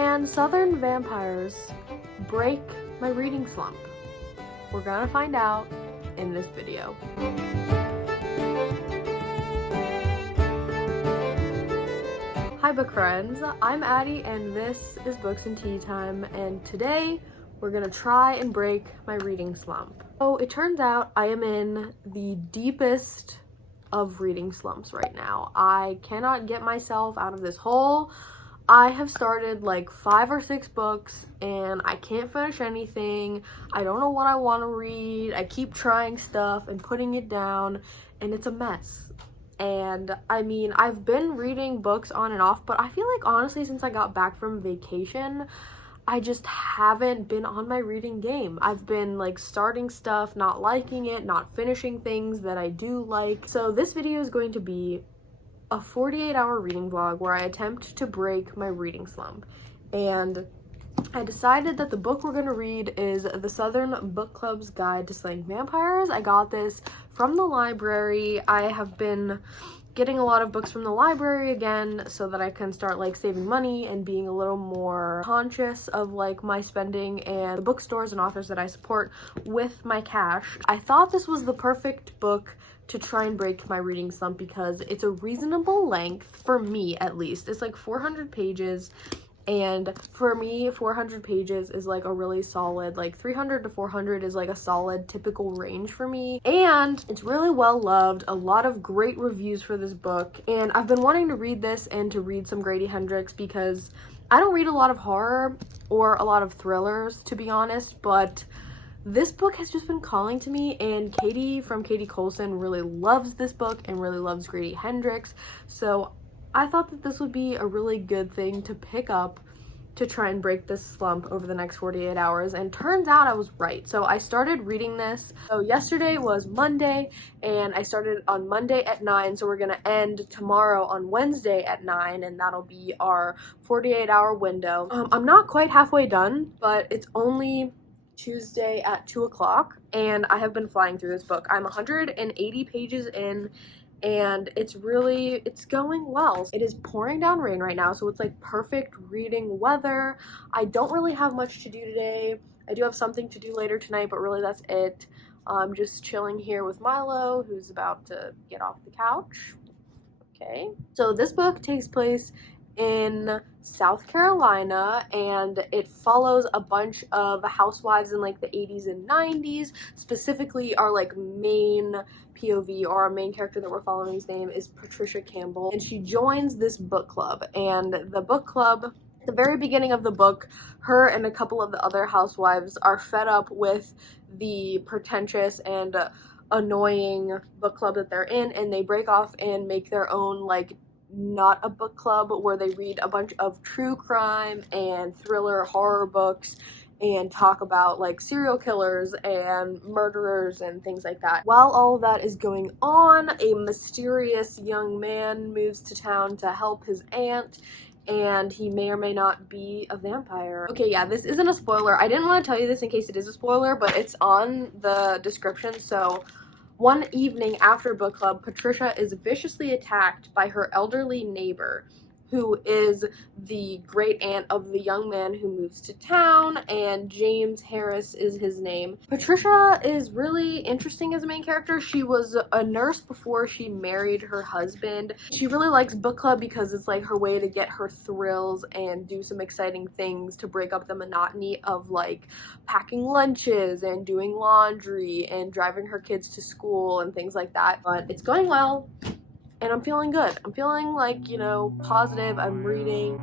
Can Southern vampires break my reading slump? We're gonna find out in this video. Hi book friends, I'm Addie and this is Books and Tea Time, and today we're gonna try and break my reading slump. So it turns out I am in the deepest of reading slumps right now. I cannot get myself out of this hole. I have started like 5 or 6 books and I can't finish anything. I don't know what I want to read. I keep trying stuff and putting it down and it's a mess. And I mean, I've been reading books on and off, but I feel like honestly since I got back from vacation, I just haven't been on my reading game. I've been like starting stuff, not liking it, not finishing things that I do like. So this video is going to be a 48-hour reading vlog where I attempt to break my reading slump. And I decided that the book we're gonna read is The Southern Book Club's Guide to Slaying Vampires. I got this from the library. I have been getting a lot of books from the library again so that I can start like saving money and being a little more conscious of like my spending and the bookstores and authors that I support with my cash. I thought this was the perfect book to try and break my reading slump because it's a reasonable length, for me at least. It's like 400 pages, and for me 400 pages is like a really solid, like 300 to 400 is like a solid typical range for me, and it's really well loved. A lot of great reviews for this book, and I've been wanting to read this and to read some Grady Hendrix because I don't read a lot of horror or a lot of thrillers, to be honest, but this book has just been calling to me, and Katie from Katie Colson really loves this book and really loves Grady Hendrix, so I thought that this would be a really good thing to pick up to try and break this slump over the next 48 hours, and turns out I was right. So I started reading this. So yesterday was Monday, and I started on Monday at 9, so we're gonna end tomorrow on Wednesday at 9, and that'll be our 48-hour window. I'm not quite halfway done, but it's only Tuesday at 2 o'clock, and I have been flying through this book. I'm 180 pages in, and it's going well. It is pouring down rain right now, so it's like perfect reading weather. I don't really have much to do today. I do have something to do later tonight, but really that's it. I'm just chilling here with Milo, who's about to get off the couch. Okay, so this book takes place in South Carolina, and it follows a bunch of housewives in like the 80s and 90s. Specifically, our like main POV, or our main character that we're following's name is Patricia Campbell, and she joins this book club. And the book club, at the very beginning of the book, her and a couple of the other housewives are fed up with the pretentious and annoying book club that they're in, and they break off and make their own like not a book club where they read a bunch of true crime and thriller horror books and talk about like serial killers and murderers and things like that. While all of that is going on, a mysterious young man moves to town to help his aunt, and he may or may not be a vampire. Okay, yeah, this isn't a spoiler. I didn't want to tell you this in case it is a spoiler, but it's on the description. So one evening after book club, Patricia is viciously attacked by her elderly neighbor, who is the great aunt of the young man who moves to town, and James Harris is his name. Patricia is really interesting as a main character. She was a nurse before she married her husband. She really likes book club because it's like her way to get her thrills and do some exciting things to break up the monotony of like packing lunches and doing laundry and driving her kids to school and things like that. But it's going well, and I'm feeling good. I'm feeling like, you know, positive. I'm reading.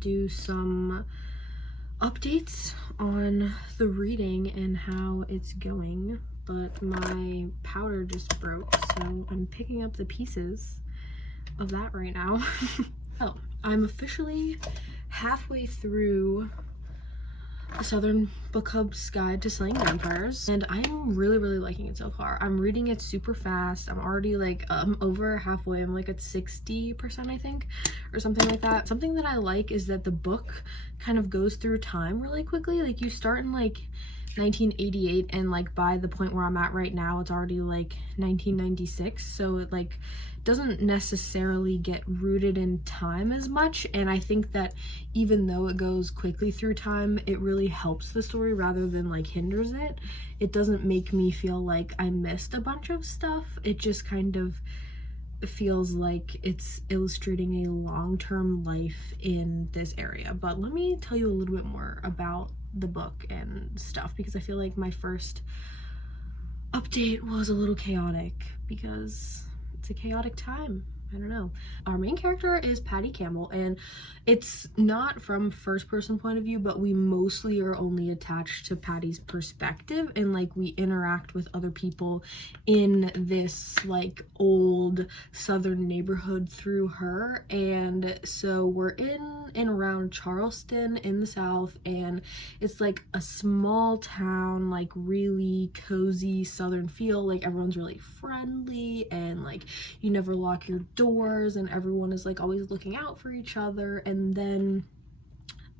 do some updates on the reading and how it's going, but my powder just broke, so I'm picking up the pieces of that right now. Oh, I'm officially halfway through the Southern Book Club's Guide to Slaying Vampires, and I'm really liking it so far. I'm reading it super fast. I'm already like over halfway. I'm like at 60%, I think, or something like that. Something that I like is that the book kind of goes through time really quickly. Like, you start in like 1988, and like by the point where I'm at right now, it's already like 1996, so it like doesn't necessarily get rooted in time as much. And I think that even though it goes quickly through time, it really helps the story rather than like hinders it. It doesn't make me feel like I missed a bunch of stuff. It just kind of feels like it's illustrating a long-term life in this area. But let me tell you a little bit more about the book and stuff, because I feel like my first update was a little chaotic because it's a chaotic time. I don't know. Our main character is Patty Campbell, and it's not from first person point of view, but we mostly are only attached to Patty's perspective, and like we interact with other people in this like old southern neighborhood through her. And so we're in and around Charleston in the South, and it's like a small town, like really cozy southern feel. Like everyone's really friendly, and like you never lock your doors, and everyone is like always looking out for each other. And then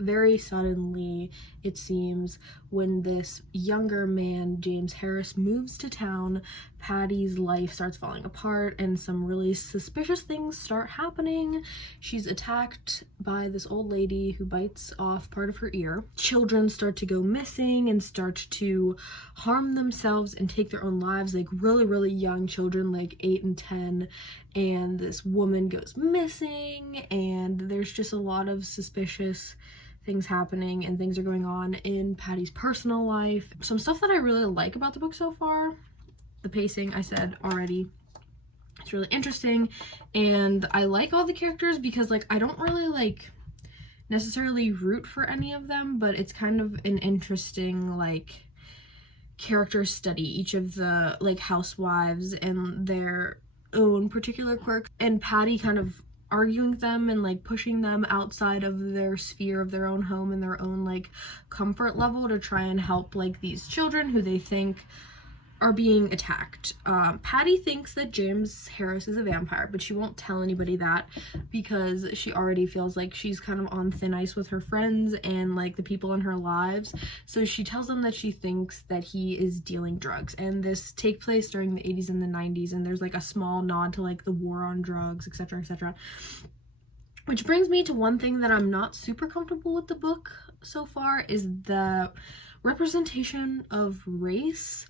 very suddenly, it seems, when this younger man, James Harris, moves to town, Patty's life starts falling apart and some really suspicious things start happening. She's attacked by this old lady who bites off part of her ear. Children start to go missing and start to harm themselves and take their own lives, like really young children, like 8 and 10. And this woman goes missing, and there's just a lot of suspicious things happening, and things are going on in Patty's personal life. Some stuff that I really like about the book so far: the pacing, I said already. It's really interesting, and I like all the characters because like I don't really like necessarily root for any of them, but it's kind of an interesting like character study, each of the like housewives and their own particular quirks, and Patty kind of arguing them and like pushing them outside of their sphere of their own home and their own like comfort level to try and help like these children who they think are being attacked. Patty thinks that James Harris is a vampire, but she won't tell anybody that because she already feels like she's kind of on thin ice with her friends and like the people in her lives. So she tells them that she thinks that he is dealing drugs, and this takes place during the 80s and the 90s, and there's like a small nod to like the war on drugs, etc, etc. Which brings me to one thing that I'm not super comfortable with the book so far, is the representation of race.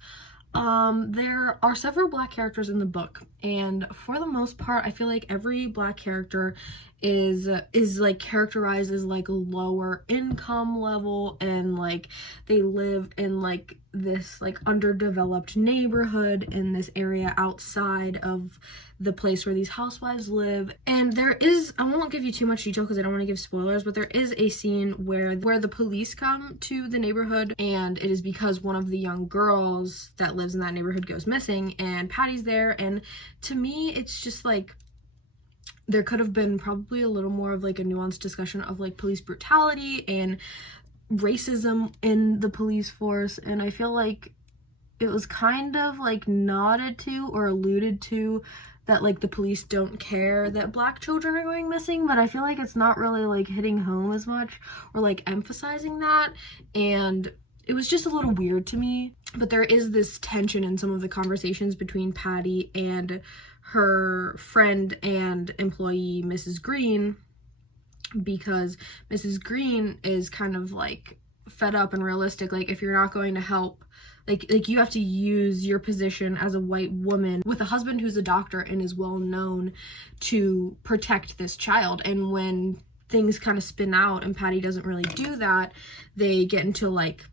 There are several black characters in the book, and for the most part I feel like every black character is like characterized as like a lower income level, and like they live in like this like underdeveloped neighborhood in this area outside of the place where these housewives live. And there is, I won't give you too much detail because I don't want to give spoilers, but there is a scene where the police come to the neighborhood, and it is because one of the young girls that lives in that neighborhood goes missing, and Patty's there. And to me, it's just like there could have been probably a little more of like a nuanced discussion of like police brutality and racism in the police force, and I feel like it was kind of like nodded to or alluded to that like the police don't care that black children are going missing, but I feel like it's not really like hitting home as much or like emphasizing that, and it was just a little weird to me. But there is this tension in some of the conversations between Patty and her friend and employee Mrs. Green, because Mrs. Green is kind of like fed up and realistic. Like, if you're not going to help, like you have to use your position as a white woman with a husband who's a doctor and is well known to protect this child. And when things kind of spin out and Patty doesn't really do that, they get into like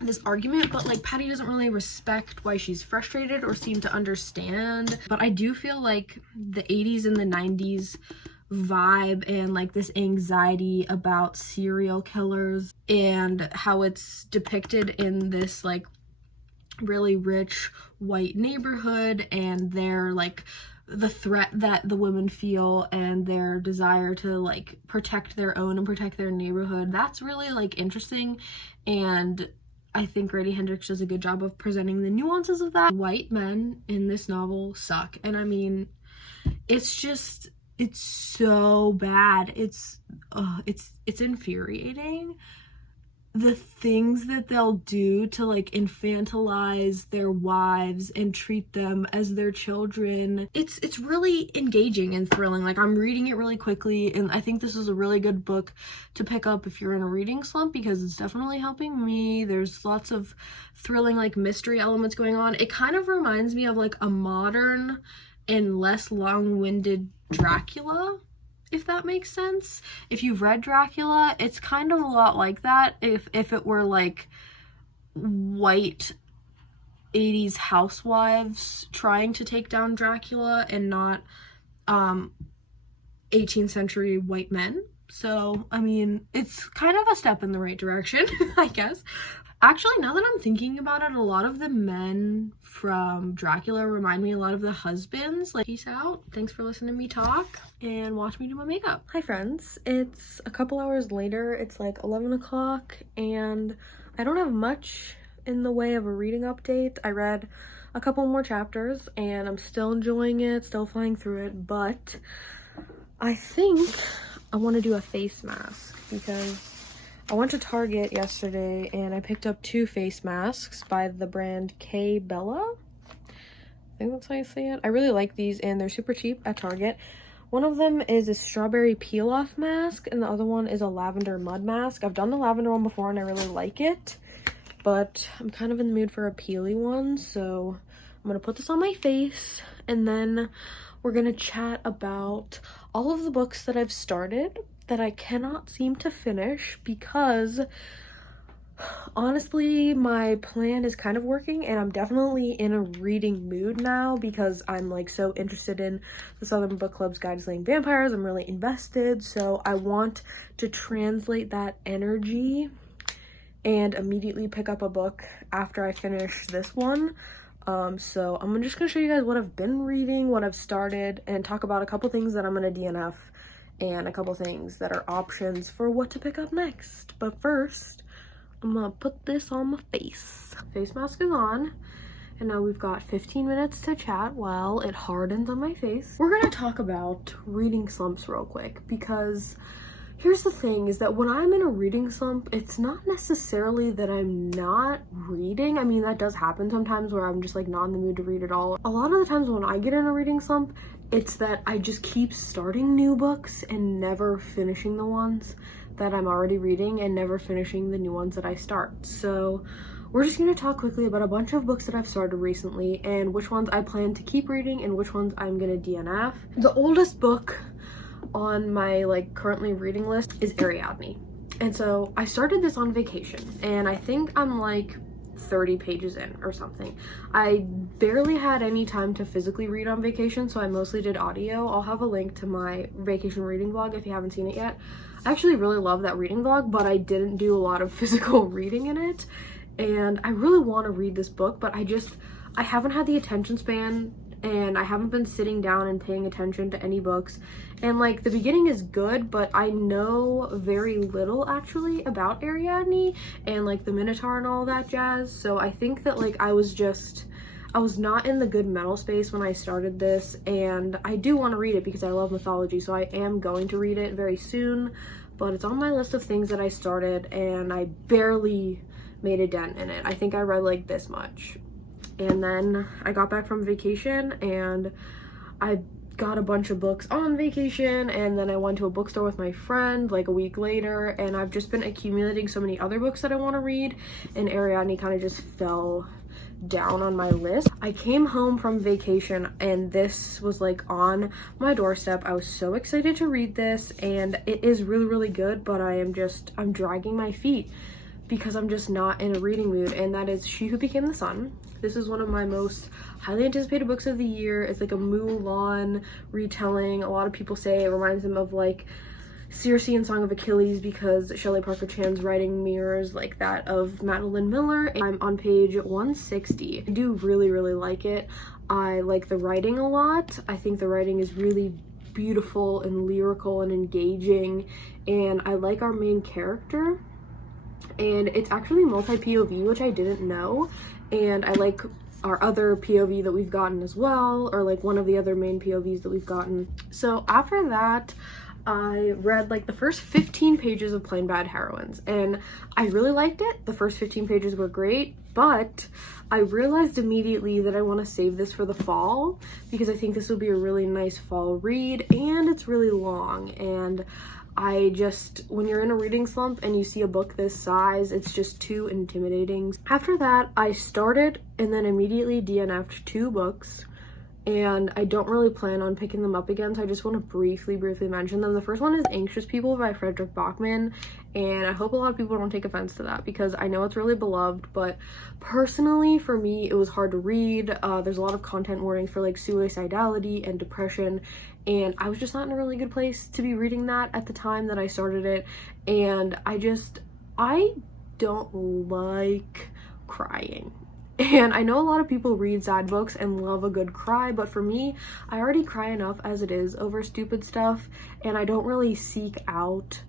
this argument. But like Patty doesn't really respect why she's frustrated or seem to understand. But I do feel like the 80s and the 90s vibe and like this anxiety about serial killers and how it's depicted in this like really rich white neighborhood, and their like the threat that the women feel and their desire to like protect their own and protect their neighborhood. That's really like interesting, and I think Grady Hendrix does a good job of presenting the nuances of that. White men in this novel suck, and I mean, it's so bad. It's infuriating, the things that they'll do to like infantilize their wives and treat them as their children. It's really engaging and thrilling. Like, I'm reading it really quickly, and I think this is a really good book to pick up if you're in a reading slump, because it's definitely helping me. There's lots of thrilling like mystery elements going on. It kind of reminds me of like a modern and less long-winded Dracula, if that makes sense. If you've read Dracula, it's kind of a lot like that if it were like white 80s housewives trying to take down Dracula and not 18th century white men. So, I mean, it's kind of a step in the right direction, I guess. Actually, now that I'm thinking about it, a lot of the men from Dracula remind me a lot of the husbands. Like, peace out. Thanks for listening to me talk and watch me do my makeup. Hi friends, it's a couple hours later. It's like 11 o'clock and I don't have much in the way of a reading update. I read a couple more chapters and I'm still enjoying it, still flying through it, but I think I want to do a face mask because I went to Target yesterday and I picked up 2 face masks by the brand K Bella. I think that's how you say it. I really like these and they're super cheap at Target. One of them is a strawberry peel-off mask and the other one is a lavender mud mask. I've done the lavender one before and I really like it, but I'm kind of in the mood for a peely one, so I'm gonna put this on my face and then we're gonna chat about all of the books that I've started that I cannot seem to finish, because honestly my plan is kind of working and I'm definitely in a reading mood now because I'm like so interested in the Southern Book Club's Guide to Slaying Vampires. I'm really invested, so I want to translate that energy and immediately pick up a book after I finish this one. So I'm just gonna show you guys what I've been reading, what I've started, and talk about a couple things that I'm gonna DNF and a couple things that are options for what to pick up next. But first, I'm gonna put this on my face. Face mask is on, and now we've got 15 minutes to chat while it hardens on my face. We're gonna talk about reading slumps real quick, because here's the thing, is that when I'm in a reading slump, it's not necessarily that I'm not reading. I mean, that does happen sometimes where I'm just like not in the mood to read at all. A lot of the times when I get in a reading slump, it's that I just keep starting new books and never finishing the ones that I'm already reading and never finishing the new ones that I start. So we're just going to talk quickly about a bunch of books that I've started recently and which ones I plan to keep reading and which ones I'm going to DNF. The oldest book on my like currently reading list is Ariadne. And so I started this on vacation and I think I'm like 30 pages in or something. I barely had any time to physically read on vacation, so I mostly did audio. I'll have a link to my vacation reading vlog if you haven't seen it yet. I actually really love that reading vlog, but I didn't do a lot of physical reading in it. And I really want to read this book, but I haven't had the attention span and I haven't been sitting down and paying attention to any books. And like the beginning is good, but I know very little actually about Ariadne and like the Minotaur and all that jazz. So I think that like I was not in the good mental space when I started this, and I do want to read it because I love mythology, so I am going to read it very soon, but it's on my list of things that I started and I barely made a dent in it. I think I read like this much. And then I got back from vacation and I got a bunch of books on vacation, and then I went to a bookstore with my friend like a week later, and I've just been accumulating so many other books that I want to read, and Ariadne kind of just fell down on my list. I came home from vacation and this was like on my doorstep. I was so excited to read this and it is really, really good, but I'm dragging my feet because I'm just not in a reading mood, and that is She Who Became the Sun. This is one of my most highly anticipated books of the year. It's like a Mulan retelling. A lot of people say it reminds them of like Circe and Song of Achilles because Shelley Parker Chan's writing mirrors like that of Madeline Miller. I'm on page 160. I do really like it. I like the writing a lot. I think the writing is really beautiful and lyrical and engaging, and I like our main character. And it's actually multi-POV, which I didn't know, and I like our other POV that we've gotten as well, or like one of the other main POVs that we've gotten. So after that, I read like the first 15 pages of Plain Bad Heroines, and I really liked it. The first 15 pages were great, but I realized immediately that I want to save this for the fall because I think this will be a really nice fall read, and it's really long, and I just, when you're in a reading slump and you see a book this size, it's just too intimidating. After that, I started and then immediately DNF'd 2 books, and I don't really plan on picking them up again, so I just want to briefly mention them. The first one is Anxious People by Frederick Bachman, and I hope a lot of people don't take offense to that because I know it's really beloved, but personally for me it was hard to read. There's a lot of content warnings for like suicidality and depression, and I was just not in a really good place to be reading that at the time that I started it, and I don't like crying. And I know a lot of people read sad books and love a good cry, but for me, I already cry enough as it is over stupid stuff, and I don't really seek out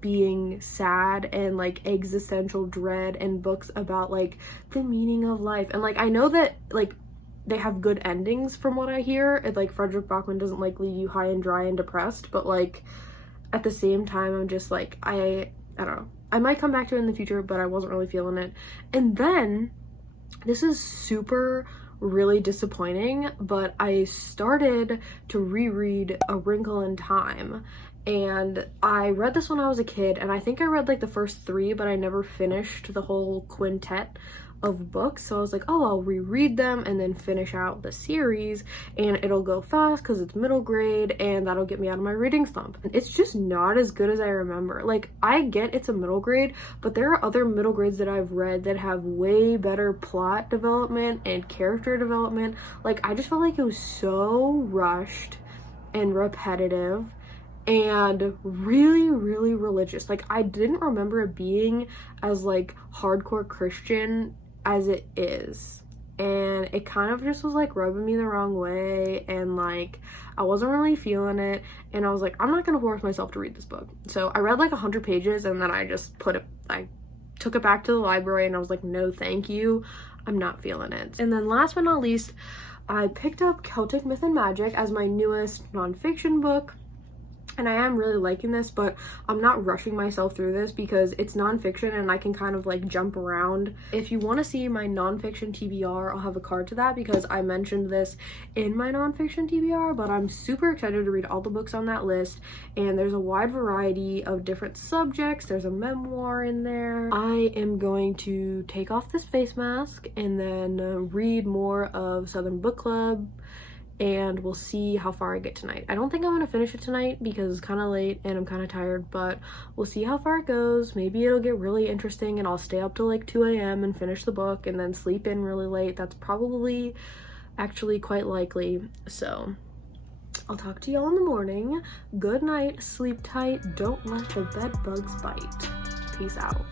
being sad and like existential dread and books about like the meaning of life. And like I know that like they have good endings from what I hear, and like Frederick Bachman doesn't like leave you high and dry and depressed, but like at the same time I'm just like I don't know. I might come back to it in the future, but I wasn't really feeling it. And then this is really disappointing, but I started to reread A Wrinkle in Time, and I read this when I was a kid, and I think I read like the first 3, but I never finished the whole quintet of books, so I was like, oh, I'll reread them and then finish out the series, and it'll go fast because it's middle grade, and that'll get me out of my reading slump. It's just not as good as I remember. Like, I get it's a middle grade, but there are other middle grades that I've read that have way better plot development and character development. Like, I just felt like it was so rushed and repetitive and really religious. Like, I didn't remember it being as like hardcore Christian as it is, and it kind of just was like rubbing me the wrong way, and like I wasn't really feeling it, and I was like, I'm not gonna force myself to read this book. So I read like 100 pages, and then I just I took it back to the library, and I was like, no thank you, I'm not feeling it. And then last but not least, I picked up Celtic Myth and Magic as my newest nonfiction book. And I am really liking this, but I'm not rushing myself through this because it's nonfiction and I can kind of like jump around. If you want to see my nonfiction TBR, I'll have a card to that because I mentioned this in my nonfiction TBR, but I'm super excited to read all the books on that list, and there's a wide variety of different subjects. There's a memoir in there. I am going to take off this face mask and then read more of Southern Book Club, and we'll see how far I get tonight. I don't think I'm gonna finish it tonight because it's kind of late and I'm kind of tired, but we'll see how far it goes. Maybe it'll get really interesting and I'll stay up till like 2 a.m. and finish the book and then sleep in really late. That's probably actually quite likely. So I'll talk to y'all in the morning. Good night, sleep tight, don't let the bed bugs bite. Peace out.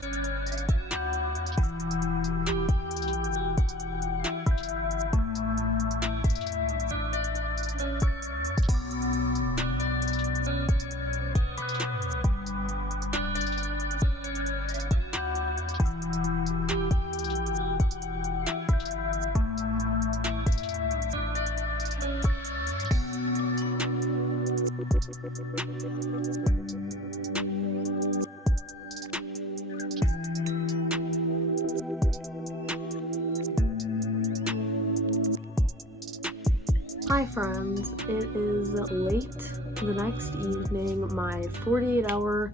Hi friends, it is late the next evening. My 48-hour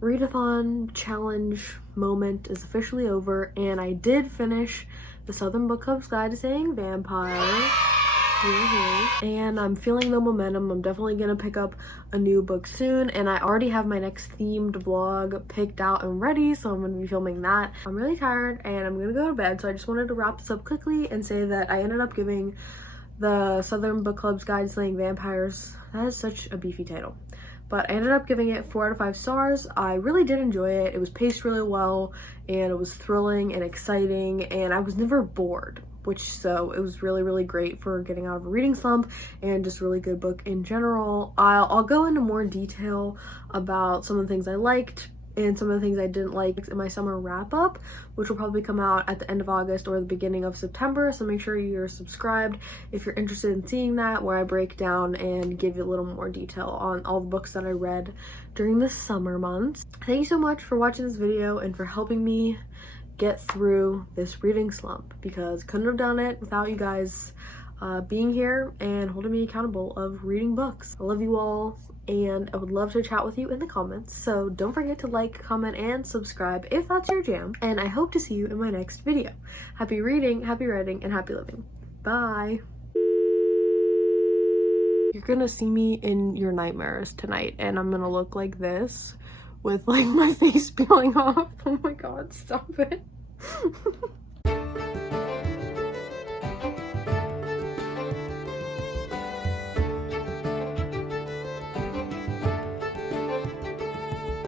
readathon challenge moment is officially over, and I did finish the Southern Book Club's Guide to Saying Vampire. And I'm feeling the momentum. I'm definitely gonna pick up a new book soon, and I already have my next themed vlog picked out and ready, so I'm gonna be filming that. I'm really tired and I'm gonna go to bed, so I just wanted to wrap this up quickly and say that I ended up giving the Southern Book Club's Guide to Slaying Vampires, that is such a beefy title, but I ended up giving it 4 out of 5 stars. I really did enjoy it. It was paced really well, and it was thrilling and exciting, and I was never bored, so it was really, really great for getting out of a reading slump, and just a really good book in general. I'll go into more detail about some of the things I liked and some of the things I didn't like in my summer wrap up, which will probably come out at the end of August or the beginning of September, so make sure you're subscribed if you're interested in seeing that, where I break down and give you a little more detail on all the books that I read during the summer months. Thank you so much for watching this video and for helping me get through this reading slump, because couldn't have done it without you guys being here and holding me accountable of reading books. I love you all, and I would love to chat with you in the comments, so don't forget to like, comment, and subscribe if that's your jam, and I hope to see you in my next video. Happy reading, happy writing, and happy living. Bye! You're gonna see me in your nightmares tonight, and I'm gonna look like this with like my face peeling off. Oh my god, stop it.